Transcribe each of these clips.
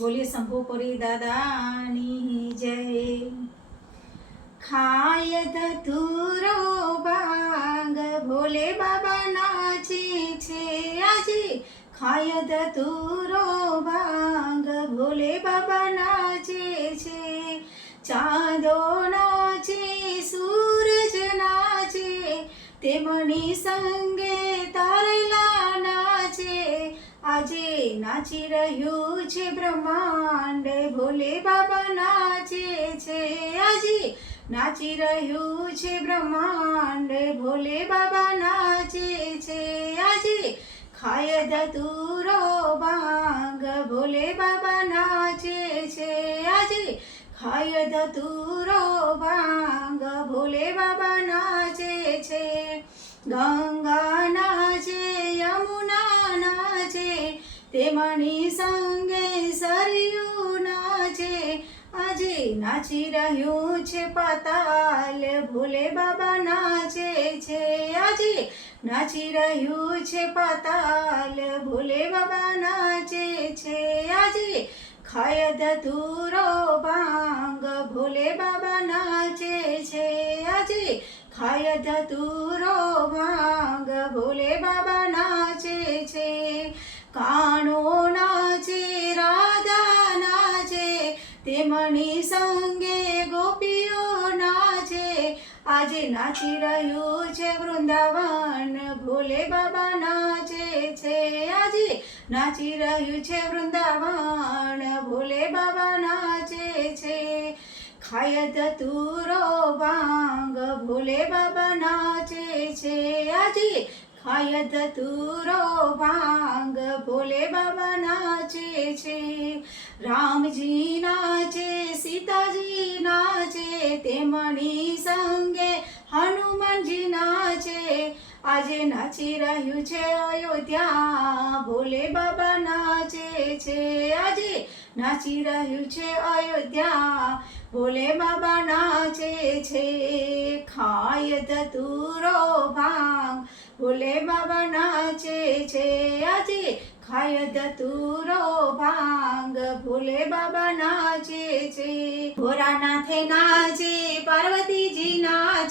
બોલીએ શંભુપુરી દાદાની જય. ખાય ધતુરો ભાંગ, ભોલે બાબા નાચે છે આજે. ખાય ધતુરો ભાંગ, ભોલે બાબા નાચે છે. ચાંદો નાચે સૂરજ નાચે તેમની સંગે નાચી રહ્યું છે બ્રહ્માંડ. ભોલે બાબા નાચે છે. આજે નાચી રહ્યું છે બ્રહ્માંડ. ભોલે બાબા નાચે છે. આજે ખાય ધતુરો ભાંગ. ભોલે બાબા નાચે છે. આજે ખાય ધતુરો ભાંગ. ભોલે બાબા નાચે છે. ગંગા તેમની સંગે સરિયું નાચે. આજે નાચી રહ્યું છે પાતાલ. ભોલે બાબા નાચે છે. આજે નાચી રહ્યું છે પાતાલ. ભોલે બાબા નાચે છે. આજે ખાય ધૂરો ભાંગ. ભોલે બાબા નાચે છે. આજે ખાય ધૂરો ભાંગ. ભોલે બાબા નાચે સંગે ગોપીઓ નાચે આજે નાચી રહ્યું છે વૃંદાવન. ભોલે બાબા નાચે છે. આજે નાચી રહ્યું છે વૃંદાવન. ભોલે બાબા નાચે છે. ખાય ધતુરો ભાંગ. ભોલે બાબા નાચે છે. આજે ખાય તુરો ભાંગ ભોલે બાબા નાચે છે, રામજી નાચે, સીતાજી નાચે, તેમની સંગે હનુમાનજી નાચે. આજે નાચી રહ્યું છે અયોધ્યા, ભોલે બાબા નાચે છે. આજે નાચી રહ્યું છે અયોધ્યા, ભોલે બાબા નાચે છે. ખાય ધતુરો ભાંગ. ભોલે બાબા નાચે છે આજે ખાય ધતુરો ભાંગ. ભોલે બાબા નાચે છે. ભોરાનાથે નાચે પાર્વતીજી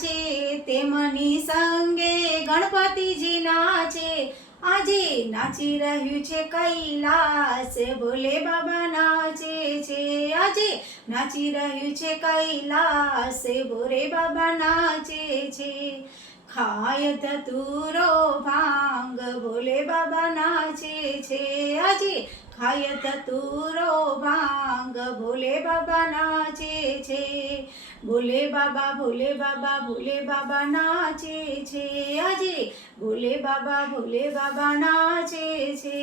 નાચે તેમની સંગે ગણપતિજી નાચે આજે નાચી રહ્યું છે કૈલાસ, ભોલે બાબા નાચે છે. આજે નાચી રહ્યું છે કૈલાસ ભોરે બાબા નાચે છે. ખાય ધતુરો ભાંગ, ભોલે બાબા નાચે છે. આજે ખાય ધતુરો ભાંગ, ભોલે બાબા નાચે છે. ભોલે બાબા ભોલે બાબા ભોલે બાબા નાચે છે આજે। ભોલે બાબા ભોલે બાબા નાચે છે।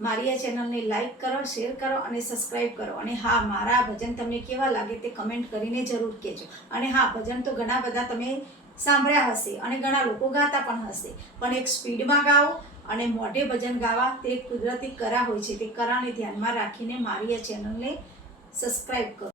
મારી આ ચેનલને લાઈક કરો, શેર કરો અને સબસ્ક્રાઈબ કરો। અને હા, મારા ભજન તમને કેવા લાગે તે કમેન્ટ કરીને જરૂર કહેજો। અને હા, ભજન તો ઘણા બધા તમે સાંભળ્યા હશે અને ઘણા લોકો ગાતા પણ હશે। પણ એક સ્પીડમાં ગાઓ અને મોઢે ભજન ગાવા તે કુદરતી કરા હોય છે, તે કરાને ધ્યાનમાં રાખીને મારી આ ચેનલને સબસ્ક્રાઈબ કરો।